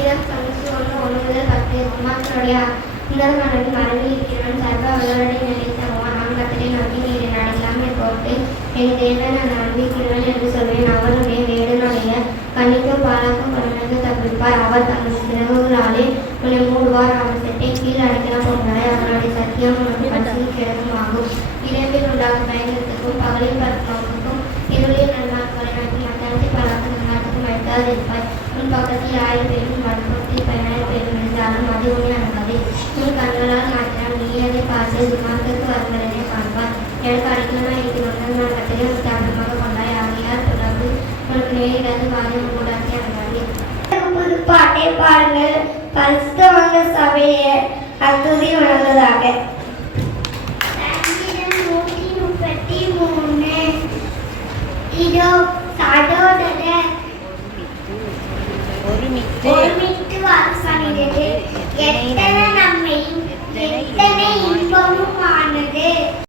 சங்கீதம் 91:1-10 குமாரனுடைய முதல் மனைவி மறைவில் இருக்கிறவன் சர்வ வல்லவருடைய நிலைத்தவன். நான் கர்த்தரை நோக்கி நீர் என் அடைக்கலமே போட்டு என் தேவன் நான் நம்பிக்கிறவன் என்று சொல்வேன். அவருடைய வேடனுடைய கண்ணிக்கும் பாலாக்கும் கொண்டனுக்கு தப்பிப்பார். அவர் தங்கள் சிறகுகளாலே உன்னை மூடுவார். அவர் செட்டை கீழ் அடைக்கலம் கொண்டாரை. அவருடைய சத்தியம் உனக்கு பற்றியும் கிழக்கும் ஆகும். இரவில் உண்டாகும் பயணத்துக்கும் பகலில் பறக்கும் இருளில் நல்நாட்களை நோக்கி மத்தியானத்தை பலாக்கும் நல்நாட்டுக்கும் வைத்தால் இருப்பாய். உன் பக்கத்தில் 1000 பேரும் வடபுறத்தில் 10,000 பேரும் இருந்தாலும் அது உன்னை அணுகாது. உன் கண்களால் மாற்றால் நீ அதை பார்த்து துன்மார்க்கருக்கு வருவதனை பார்ப்பார். எனக்கு அடைக்கலமாய் இருக்கிறவர்கள் நான் கட்டளை தாபமாக கொண்டாய். ஆகையால் தொடர்ந்து உனக்கு நேரிடாது வாதம் கூடாது அணுகாது. புதுப்பாட்டை பாருங்கள். பரிசுத்தவான்கள் சபையை அத்துதி வழங்குவதாக. இதோ சகோதரர் ஒருமித்து வாசமிடுது எத்தனை நன்மையும் எத்தனை இன்பமும்